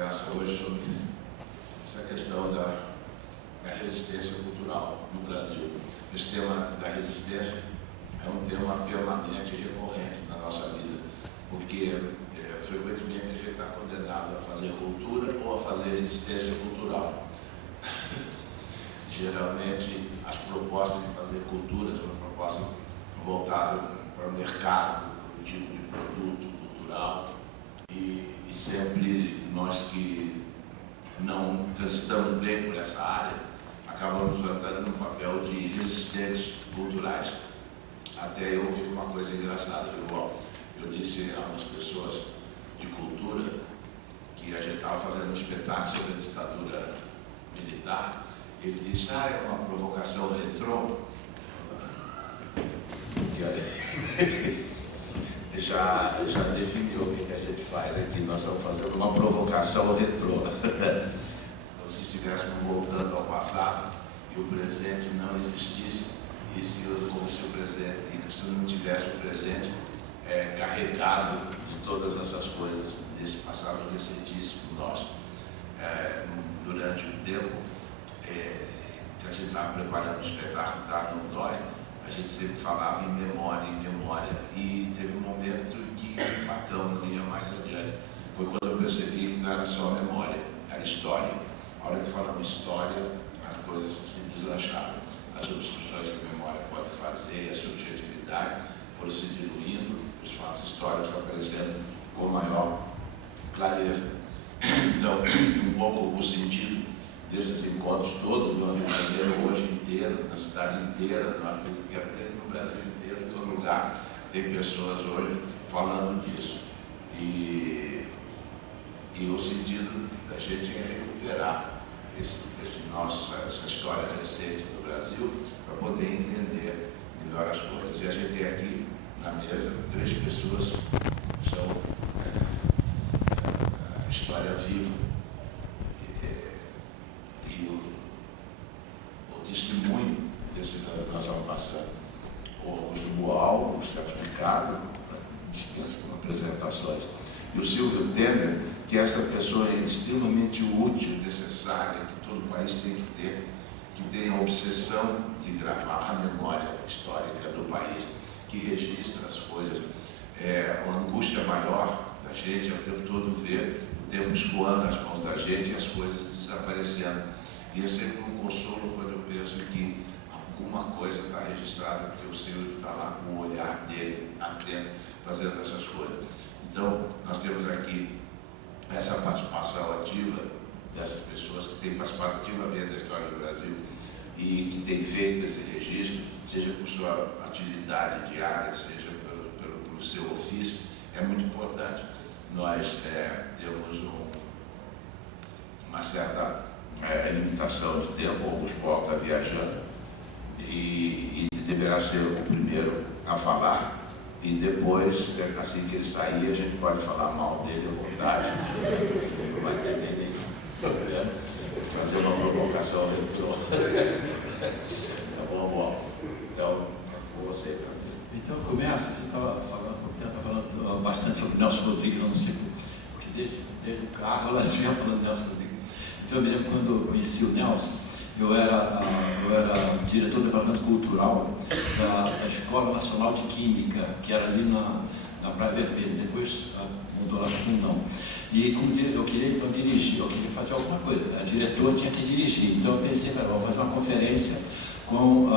conversa hoje sobre essa questão da resistência cultural no Brasil. Esse tema da resistência é um tema permanente e recorrente na nossa vida, porque frequentemente a gente está condenado a fazer cultura ou a fazer resistência cultural. Geralmente as propostas de fazer cultura são propostas voltadas para o mercado, para o tipo de produto cultural, e sempre nós que não transitamos bem por essa área acabamos andando no papel de resistentes culturais. Até eu vi uma coisa engraçada. Eu disse a umas pessoas de cultura que a gente estava fazendo um espetáculo sobre a ditadura militar. Ele disse, é uma provocação retrô. E aí, já definiu o que a gente faz aqui. Nós estamos fazendo uma provocação retrô. Como se estivéssemos voltando ao passado e o presente não existisse, como se o presente, se não tivesse o presente carregado de todas essas coisas desse passado recentíssimo nosso. Durante o tempo que a gente estava preparando o espetáculo da Não Dói, a gente sempre falava em memória, e teve um momento que o facão não ia mais adiante. Foi quando eu percebi que não era só memória, era história. A hora que falamos história, as coisas se deslancharam. As obstruções que a memória pode fazer, a subjetividade foram se diluindo, os fatos históricos aparecendo com maior clareza. Então, um pouco o sentido desses encontros todos no Rio de Janeiro, hoje inteiro, na cidade inteira, no Brasil inteiro, em todo lugar, tem pessoas hoje falando disso. E o sentido da gente é recuperar essa história recente do Brasil para poder entender melhor as coisas. E a gente tem aqui na mesa 3 pessoas que são a história viva e o testemunho desse que nós vamos passando. O Augusto Boal, o Celso Picado, dispensa com apresentações. E o Silvio Temer, que é essa pessoa extremamente útil, necessária, que todo país tem que ter, que tem a obsessão de gravar a memória histórica do país, que registra as coisas. A angústia maior da gente é o tempo todo ver o tempo escoando as mãos da gente e as coisas desaparecendo. E é sempre um consolo quando eu penso que alguma coisa está registrada, porque o Silvio está lá com o olhar dele atento, fazendo essas coisas. Então, nós temos aqui essa participação ativa dessas pessoas que têm participado ativamente da história do Brasil e que têm feito esse registro, seja por sua atividade diária, seja pelo seu ofício, é muito importante. Nós temos uma certa limitação de tempo, alguns poucos está viajando, e deverá ser o primeiro a falar. E depois, assim que ele sair, a gente pode falar mal dele à vontade. Não vai ter nenhum problema. Fazer uma provocação retrô. Tá bom? Então, com você. Então, eu começo. Eu estava falando bastante sobre Nelson Rodrigues, eu não sei porque desde o carro ela vinha falando Nelson Rodrigues. Então, eu me lembro quando eu conheci o Nelson, eu era diretor do departamento cultural da Escola Nacional de Química, que era ali na Praia Vermelha. Depois mudou lá para o Fundão. E como eu queria então dirigir, eu queria fazer alguma coisa. A diretora tinha que dirigir. Então eu pensei, vamos fazer uma conferência com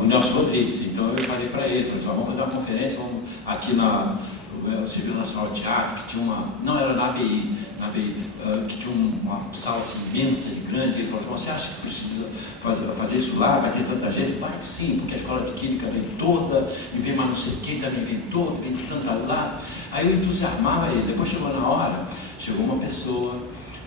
o Nelson Rodrigues. Então eu falei para ele, vamos fazer uma conferência aqui na Serviço Nacional de Teatro, que tinha não era na ABI, que tinha uma sala assim, imensa e grande. Ele falou, você acha que precisa fazer isso lá, vai ter tanta gente? Vai sim, porque a escola de química vem toda, e vem mais não sei quem também vem todo, vem de tanta lá. Aí eu entusiasmava ele. Depois chegou na hora, chegou uma pessoa,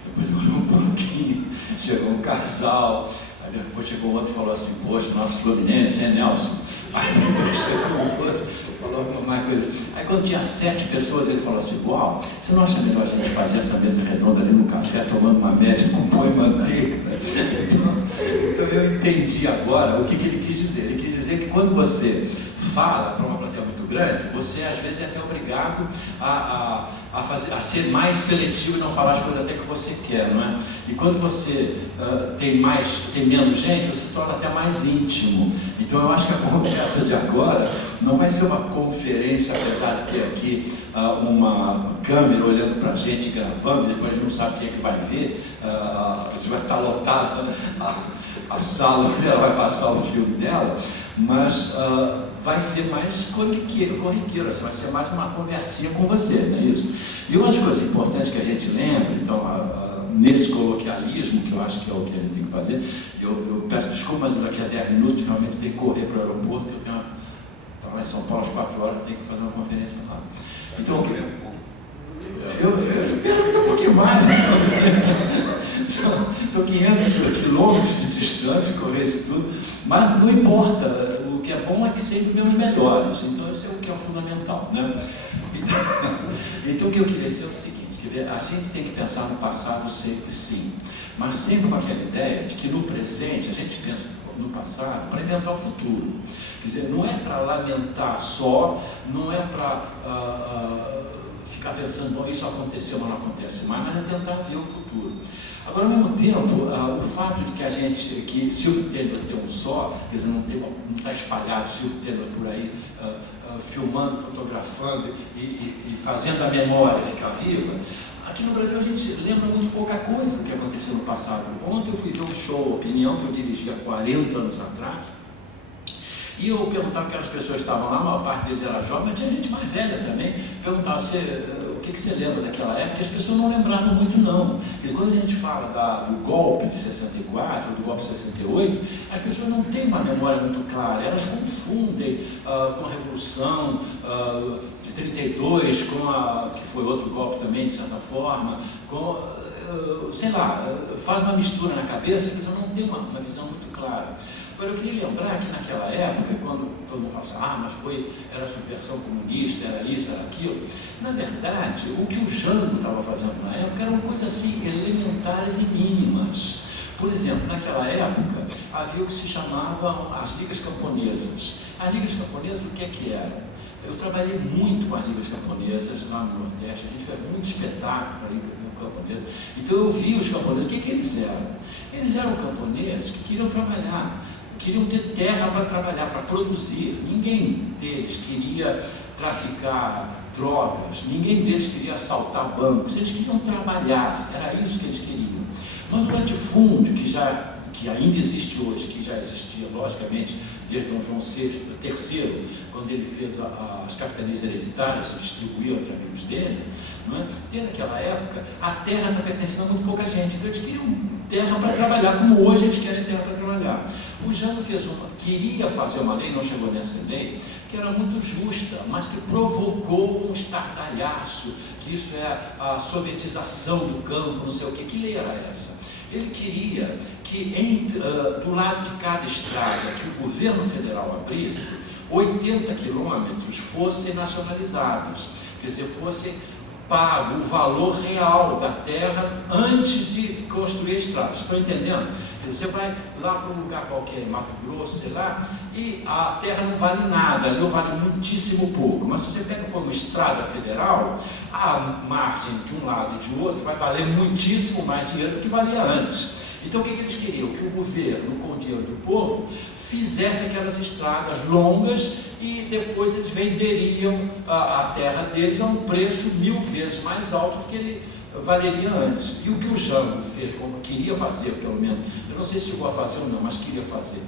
depois demorou um pouquinho, chegou um casal, aí depois chegou outro e falou assim, poxa, nosso Fluminense, Nelson. Aí chegou um outro, falou alguma coisa. Aí quando tinha 7 pessoas, ele falou assim, uau, você não acha melhor a gente fazer essa mesa redonda ali no café, tomando uma média com pão e manteiga? Então eu entendi agora o que ele quis dizer. Ele quis dizer que quando você fala para uma plateia muito grande, você às vezes é até obrigado a ser mais seletivo e não falar as coisas até que você quer, não é? E quando você tem menos gente, você se torna até mais íntimo. Então eu acho que a conversa de agora não vai ser uma conferência, apesar de ter aqui uma câmera olhando para a gente, gravando, e depois a gente não sabe quem é que vai ver, se vai estar lotada a sala onde ela vai passar o filme dela, mas vai ser mais corriqueira, vai ser mais uma conversinha com você, não é isso? E uma das coisas importantes que a gente lembra, então, nesse coloquialismo, que eu acho que é o que a gente tem que fazer, eu peço desculpas, mas daqui a 10 minutos realmente tenho que correr para o aeroporto, eu tenho estava lá em São Paulo às 4 horas, tenho que fazer uma conferência lá. Então, eu espero um pouquinho mais, né? São 500 quilômetros de distância, correr isso tudo, mas não importa, o que é bom é que sempre vem os melhores, então isso é o que é fundamental, né? Então o que eu queria dizer é o seguinte, a gente tem que pensar no passado sempre sim, mas sempre com aquela ideia de que no presente a gente pensa no passado para inventar o futuro. Quer dizer, não é para lamentar só, não é para ficar pensando, bom, isso aconteceu, mas não acontece mais, mas é tentar ver o futuro. Agora, ao mesmo tempo, o fato de que Silvio Tendler tem um só, quer dizer, não está espalhado Silvio Tendler por aí, filmando, fotografando e fazendo a memória ficar viva, aqui no Brasil a gente lembra muito pouca coisa do que aconteceu no passado. Ontem eu fui ver um show Opinião, que eu dirigi há 40 anos atrás, e eu perguntava aquelas pessoas que estavam lá, a maior parte deles era jovem, mas tinha gente mais velha também, perguntava o que você lembra daquela época, e as pessoas não lembravam muito não. Porque quando a gente fala do golpe de 64, do golpe de 68, as pessoas não têm uma memória muito clara, elas confundem com a Revolução de 32, que foi outro golpe também, de certa forma, sei lá, faz uma mistura na cabeça, a pessoa não tem uma visão muito clara. Agora, eu queria lembrar que naquela época, quando todo mundo fala assim, mas era subversão comunista, era isso, era aquilo, na verdade, o que o Jango estava fazendo na época eram coisas assim, elementares e mínimas. Por exemplo, naquela época, havia o que se chamavam as ligas camponesas. As ligas camponesas, o que é que eram? Eu trabalhei muito com as ligas camponesas lá no Nordeste, a gente fez muito espetáculo para a liga camponesa. Então eu vi os camponeses, o que eles eram? Eles eram camponeses que queriam trabalhar, queriam ter terra para trabalhar, para produzir. Ninguém deles queria traficar drogas, ninguém deles queria assaltar bancos, eles queriam trabalhar, era isso que eles queriam. Mas o latifúndio, que ainda existe hoje, que já existia, logicamente, desde Dom João III, quando ele fez as capitanias hereditárias, se distribuiu entre amigos dele, não é? Desde aquela época, a terra não pertencia a muito pouca gente, então eles queriam terra para trabalhar, como hoje eles querem terra para trabalhar. O Jango queria fazer uma lei, não chegou nessa lei, que era muito justa, mas que provocou um estardalhaço, que isso é a sovietização do campo, não sei o quê. Que lei era essa? Ele queria que do lado de cada estrada que o governo federal abrisse, 80 quilômetros fossem nacionalizados, quer dizer, fossem pago o valor real da terra antes de construir a estrada. Vocês estão entendendo? Você vai lá para um lugar qualquer, Mato Grosso, sei lá, e a terra não vale nada, ali vale muitíssimo pouco. Mas se você pega uma estrada federal, a margem de um lado e de outro vai valer muitíssimo mais dinheiro do que valia antes. Então o que eles queriam? Que o governo, com o dinheiro do povo, fizesse aquelas estradas longas e depois eles venderiam a terra deles a um preço 1000 vezes mais alto do que ele valeria antes. E o que o Jango fez, como queria fazer, pelo menos, eu não sei se chegou a fazer ou não, mas queria fazer,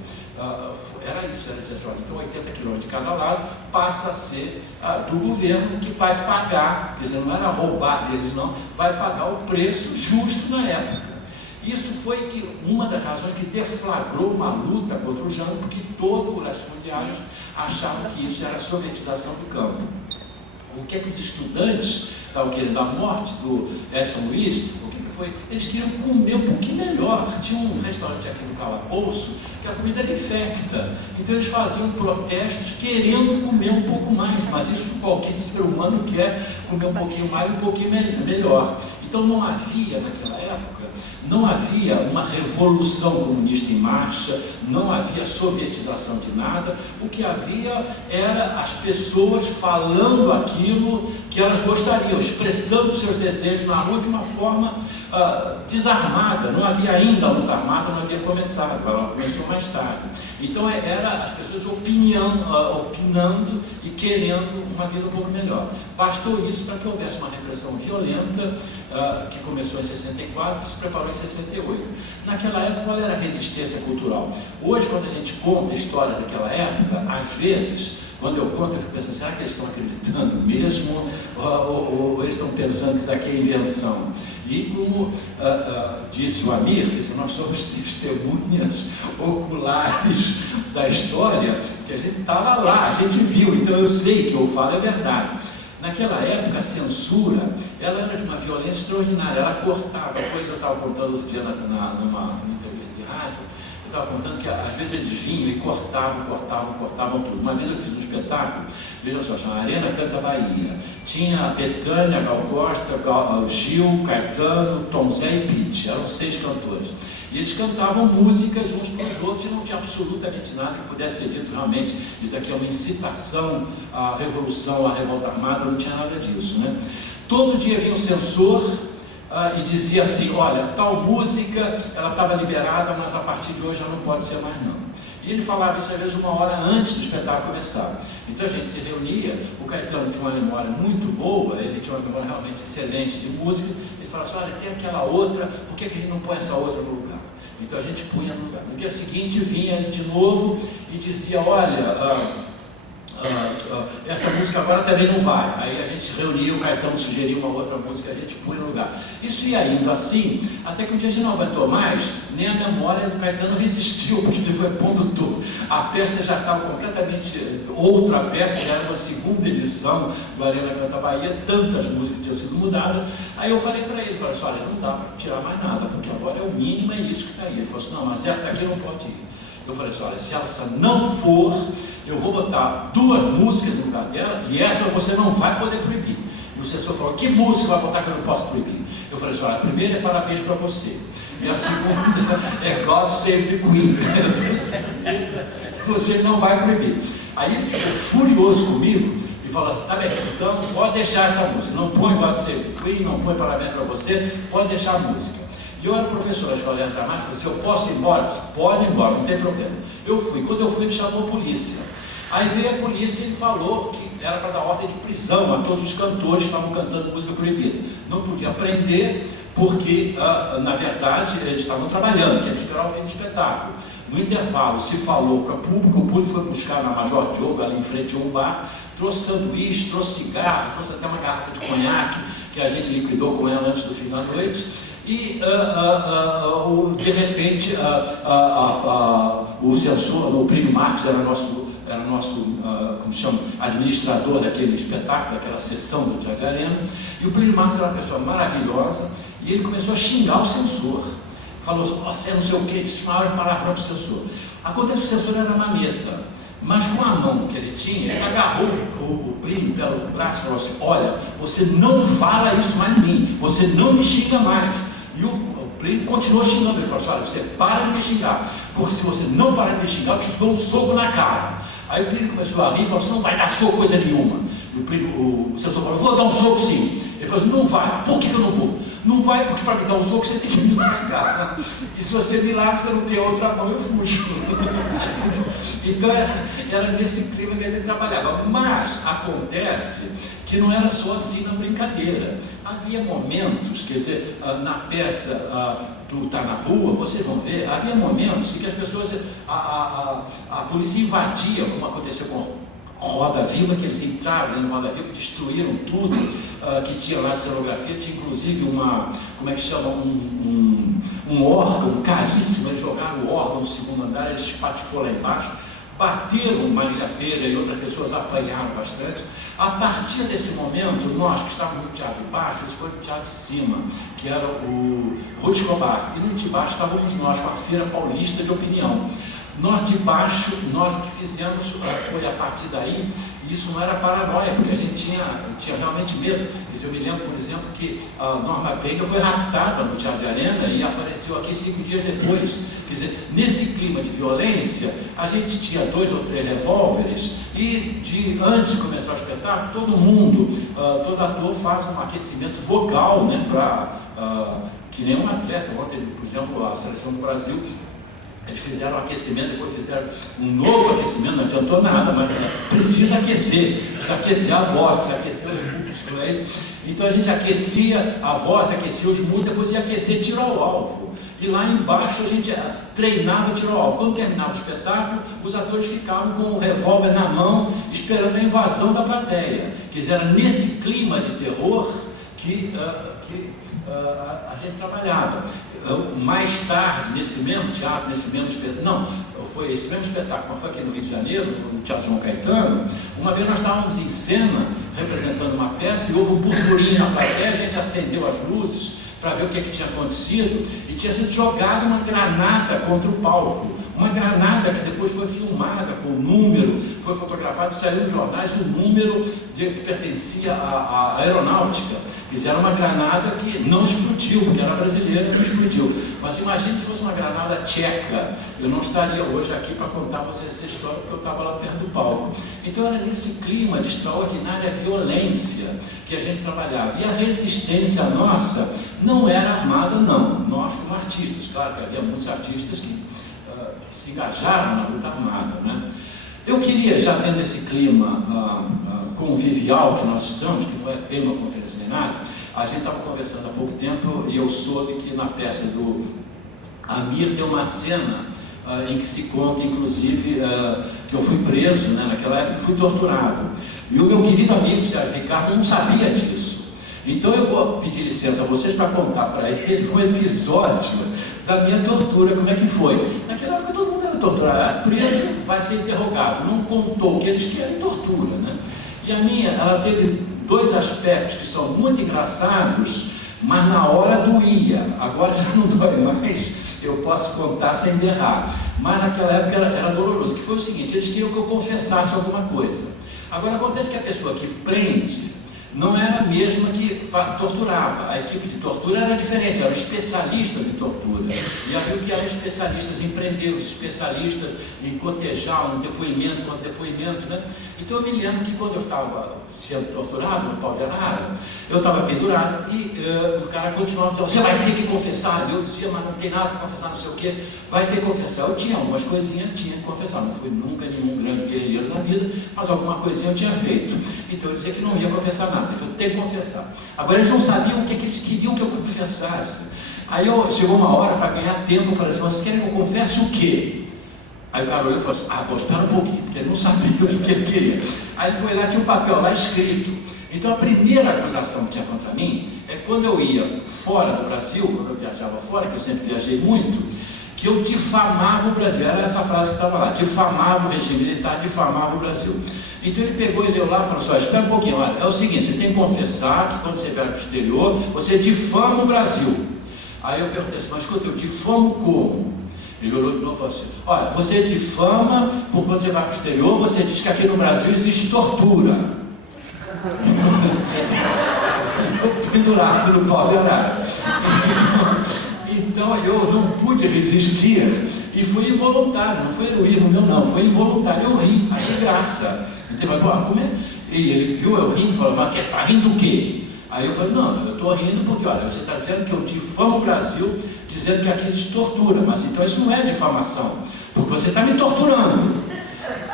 era isso, era dizer assim, olha, então 80 quilômetros de cada lado passa a ser do governo que vai pagar, quer dizer, não era roubar deles não, vai pagar o preço justo na época. Isso foi uma das razões que deflagrou uma luta contra o Jango, porque todos os latifundiários achavam que isso era a sovietização do campo. O que é que os estudantes estavam querendo? A morte do Edson Luiz, o que foi? Eles queriam comer um pouquinho melhor. Tinha um restaurante aqui no Calabouço que a comida era infecta. Então eles faziam protestos querendo comer um pouco mais, mas isso qualquer ser humano quer comer um pouquinho mais, um pouquinho melhor. Então não havia, naquela época, não havia uma revolução comunista em marcha, não havia sovietização de nada. O que havia era as pessoas falando aquilo que elas gostariam, expressando seus desejos na rua de uma forma desarmada. Não havia ainda a luta armada, não havia começado, ela começou mais tarde. Então era as pessoas opinando e querendo uma vida um pouco melhor. Bastou isso para que houvesse uma repressão violenta, que começou em 64 e se preparou em 68. Naquela época, qual era a resistência cultural? Hoje, quando a gente conta a história daquela época, às vezes, quando eu conto, eu fico pensando, será que eles estão acreditando mesmo? Ou eles estão pensando que isso daqui é invenção? E como disse o Amir, nós somos testemunhas oculares da história, que a gente estava lá, a gente viu, então eu sei que eu falo é verdade. Naquela época, a censura, ela era de uma violência extraordinária, ela cortava, depois eu estava contando outro dia numa entrevista de rádio, eu estava contando que às vezes eles vinham e cortavam tudo. Uma vez eu fiz um espetáculo, veja só, chama Arena Canta Bahia, tinha a Betânia, Gal Costa, Gil, Caetano, Tom Zé e Pete, eram 6 cantores. E eles cantavam músicas uns para os outros e não tinha absolutamente nada que pudesse ser dito realmente. Isso aqui é uma incitação à revolução, à revolta armada, não tinha nada disso, né? Todo dia vinha um censor e dizia assim, olha, tal música, ela estava liberada, mas a partir de hoje ela não pode ser mais não. E ele falava isso às vezes 1 hora antes do espetáculo começar. Então a gente se reunia, o Caetano tinha uma memória muito boa, ele tinha uma memória realmente excelente de música, ele falava assim, olha, tem aquela outra, por que a gente não põe essa outra no lugar? Então a gente punha no lugar. No dia seguinte vinha ele de novo e dizia, olha, essa música agora também não vai. Aí a gente se reunia, o Caetano sugeria uma outra música, a gente punha no lugar. Isso ia indo assim, até que um dia a gente não aguentou mais, nem a memória do Caetano resistiu, porque ele foi pondo tudo. A peça já estava completamente outra peça, já era uma segunda edição do Arena Canta Bahia, tantas músicas tinham sido mudadas. Aí eu falei para ele, falei assim, olha, não dá para tirar mais nada, porque agora é o mínimo, é isso que está aí. Ele falou assim, não, mas essa daqui não pode ir. Eu falei assim, olha, se essa não for, eu vou botar 2 músicas no lugar dela e essa você não vai poder proibir. E o censor falou, que música vai botar que eu não posso proibir? Eu falei assim, olha, a primeira é Parabéns para Você. E a segunda é God Save the Queen. Você não vai proibir. Aí ele ficou furioso comigo e falou assim, tá bem, então pode deixar essa música. Não põe God Save the Queen, não põe Parabéns para Você, pode deixar a música. E eu era professor da Escola de Arte Dramática, falei assim, eu posso ir embora? Pode ir embora, não tem problema. Eu fui, quando eu fui ele chamou a polícia. Aí veio a polícia e ele falou que era para dar ordem de prisão a todos os cantores que estavam cantando música proibida. Não podia prender porque, na verdade, eles estavam trabalhando, tinha que esperar o fim do espetáculo. No intervalo se falou para o público foi buscar na Major Diogo, ali em frente a um bar, trouxe sanduíche, trouxe cigarro, trouxe até uma garrafa de conhaque, que a gente liquidou com ela antes do fim da noite. E, de repente, o censor, o Plínio Marcos era nosso como chama, administrador daquele espetáculo, daquela sessão do Teatro Arena, e o Plínio Marcos era uma pessoa maravilhosa, e ele começou a xingar o censor. Falou, você não sei o que, disse maior palavrão para o censor. Acontece que o censor era maneta, mas com a mão que ele tinha, ele agarrou o Plínio pelo braço e falou assim, olha, você não fala isso mais em mim, você não me xinga mais. E o Plínio continuou xingando, ele falou assim, olha, você para de me xingar, porque se você não parar de me xingar, eu te dou um soco na cara. Aí o Plínio começou a rir e falou assim, não vai dar soco coisa nenhuma. E o censor falou, vou dar um soco sim. Ele falou assim, não vai, por que eu não vou? Não vai porque para me dar um soco você tem que me largar. E se você me larga, você não tem outra mão, eu fujo. Então era nesse clima que ele trabalhava. Mas acontece que não era só assim na brincadeira. Havia momentos, quer dizer, na peça do Tá na Rua, vocês vão ver, havia momentos em que as pessoas, a polícia invadia, como aconteceu com Roda Viva, que eles entraram em Roda Viva, destruíram tudo que tinha lá de cenografia, tinha inclusive como é que chama, um órgão caríssimo, eles jogaram o órgão no 2º andar, eles espatifou lá embaixo, bateram Marília Pêra e outras pessoas apanharam bastante. A partir desse momento, nós que estávamos no teatro de baixo, esse foi o teatro de cima, que era o Ruth Escobar, e no de baixo estávamos nós com a Feira Paulista de Opinião. Nós de baixo, nós o que fizemos foi a partir daí, e isso não era paranoia, porque a gente tinha realmente medo. Eu me lembro, por exemplo, que a Norma Baker foi raptada no Teatro de Arena e apareceu aqui 5 dias depois. Quer dizer, nesse clima de violência, a gente tinha 2 ou 3 revólveres e antes de começar o espetáculo, todo ator faz um aquecimento vocal, né, que nem um atleta. Ontem, por exemplo, a seleção do Brasil, eles fizeram um aquecimento, depois fizeram um novo aquecimento, não adiantou nada, mas precisa aquecer a voz, precisa aquecer os músculos. Então a gente aquecia a voz, aquecia os músculos, depois ia aquecer tiro ao alvo. E lá embaixo a gente treinava tiro ao alvo. Quando terminava o espetáculo, os atores ficavam com o revólver na mão, esperando a invasão da plateia. Quer dizer, era nesse clima de terror que a gente trabalhava. Mais tarde, nesse mesmo teatro, nesse mesmo espetáculo, não, foi esse mesmo espetáculo, mas foi aqui no Rio de Janeiro, no Teatro João Caetano. Uma vez nós estávamos em cena, representando uma peça, e houve um burburinho na plateia, a gente acendeu as luzes para ver o que tinha acontecido, e tinha sido jogada uma granada contra o palco. Uma granada que depois foi filmada com o número, foi fotografado, saiu nos jornais o número que pertencia à aeronáutica. Fizeram uma granada que não explodiu, porque era brasileira e não explodiu. Mas imagine se fosse uma granada tcheca. Eu não estaria hoje aqui para contar para vocês essa história, porque eu estava lá perto do palco. Então era nesse clima de extraordinária violência que a gente trabalhava. E a resistência nossa não era armada, não. Nós como artistas, claro que havia muitos artistas que se engajaram na luta armada, né? Eu queria, já tendo esse clima convivial que nós estamos, que não é bem uma conferência nem nada, a gente estava conversando há pouco tempo e eu soube que na peça do Amir tem uma cena em que se conta, inclusive, que eu fui preso, né, naquela época, e fui torturado. E o meu querido amigo Sérgio Ricardo não sabia disso. Então eu vou pedir licença a vocês para contar para ele um episódio da minha tortura, como é que foi. Naquela época todo mundo era torturado, preso, vai ser interrogado, não contou o que eles querem, tortura, né? E a minha, ela teve 2 aspectos que são muito engraçados, mas na hora doía, agora já não dói mais, eu posso contar sem berrar, mas naquela época era doloroso, que foi o seguinte: eles queriam que eu confessasse alguma coisa. Agora acontece que a pessoa que prende não era a mesma que torturava. A equipe de tortura era diferente, eram especialistas em tortura. E havia que eram especialistas em prender, os especialistas em cotejar um depoimento contra depoimento, né? Então eu me lembro que quando eu estava sendo torturado no pau de arara, eu estava pendurado e o cara continuava dizendo: você vai ter que confessar. Eu dizia: mas não tem nada para confessar, não sei o quê, vai ter que confessar. Eu tinha algumas coisinhas, tinha que confessar. Não fui nunca nenhum grande guerreiro na vida, mas alguma coisinha eu tinha feito. Então eu dizia que não ia confessar nada. Eu tenho que confessar. Agora eles não sabiam o que eles queriam que eu confessasse. Aí chegou uma hora, para ganhar tempo, eu falei assim: vocês querem que eu confesse o quê? Aí o cara olhou e falou assim: pô, espera um pouquinho, porque ele não sabia o que ele queria. Aí ele foi lá, tinha um papel lá escrito. Então a primeira acusação que tinha contra mim é quando eu ia fora do Brasil, quando eu viajava fora, que eu sempre viajei muito, que eu difamava o Brasil. Era essa frase que estava lá: difamava o regime militar, difamava o Brasil. Então ele pegou e leu lá e falou assim: espera um pouquinho, olha, é o seguinte, você tem que confessar que quando você vier para o exterior, você difama o Brasil. Aí eu perguntei assim: mas escuta, eu difamo como? Ele olhou de novo e falou assim: olha, você difama por quando você vai para o exterior, você diz que aqui no Brasil existe tortura. Eu pendurado no pau de arara. Então eu não pude resistir e fui involuntário, não foi heroísmo meu não, foi involuntário, eu ri, achei graça. Então, como é? E ele viu eu rindo e falou: mas está rindo do quê? Aí eu falei: não, eu estou rindo porque, olha, você está dizendo que eu difamo o Brasil, dizendo que aqui existe tortura, mas então isso não é difamação, porque você está me torturando.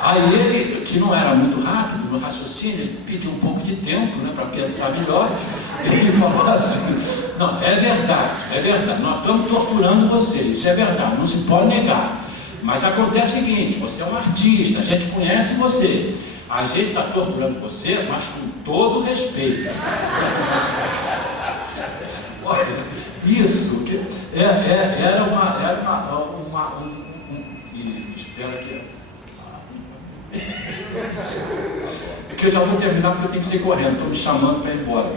Aí ele, que não era muito rápido no raciocínio, ele pediu um pouco de tempo, né, para pensar melhor, ele falou assim: não, é verdade, nós estamos torturando você, isso é verdade, não se pode negar, mas acontece o seguinte: você é um artista, a gente conhece você, a gente está torturando você, mas com todo respeito. Olha, isso era espera aqui. É que eu já vou terminar porque eu tenho que sair correndo, estou me chamando para ir embora.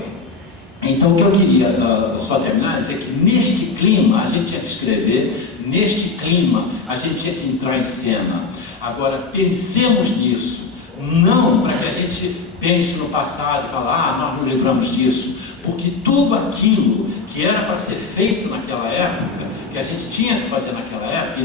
Então, o que eu queria só terminar é dizer que neste clima a gente tinha que escrever, neste clima a gente tinha que entrar em cena. Agora, pensemos nisso, não para que a gente pense no passado e fale, nós nos livramos disso, porque tudo aquilo que era para ser feito naquela época, que a gente tinha que fazer naquela época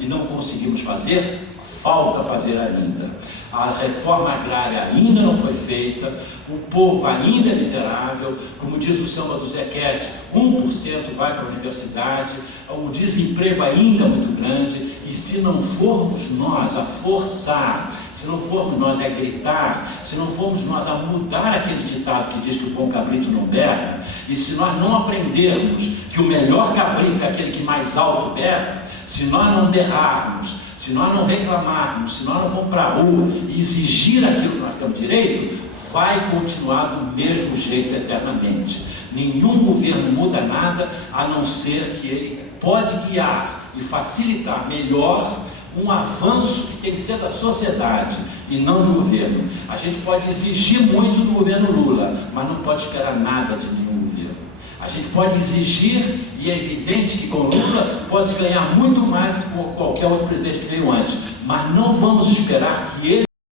e não conseguimos fazer, falta fazer ainda. A reforma agrária ainda não foi feita, o povo ainda é miserável, como diz o samba do Zequete, 1% vai para a universidade, o desemprego ainda é muito grande, e se não formos nós a forçar, se não formos nós a gritar, se não formos nós a mudar aquele ditado que diz que o bom cabrito não berra, e se nós não aprendermos que o melhor cabrito é aquele que mais alto berra, se nós não berrarmos, se nós não reclamarmos, se nós não vamos para a rua e exigir aquilo que nós temos direito, vai continuar do mesmo jeito eternamente. Nenhum governo muda nada, a não ser que ele pode guiar e facilitar melhor um avanço que tem que ser da sociedade e não do governo. A gente pode exigir muito do governo Lula, mas não pode esperar nada de nenhum governo. A gente pode exigir, e é evidente que com Lula pode ganhar muito mais do que com qualquer outro presidente que veio antes, mas não vamos esperar que ele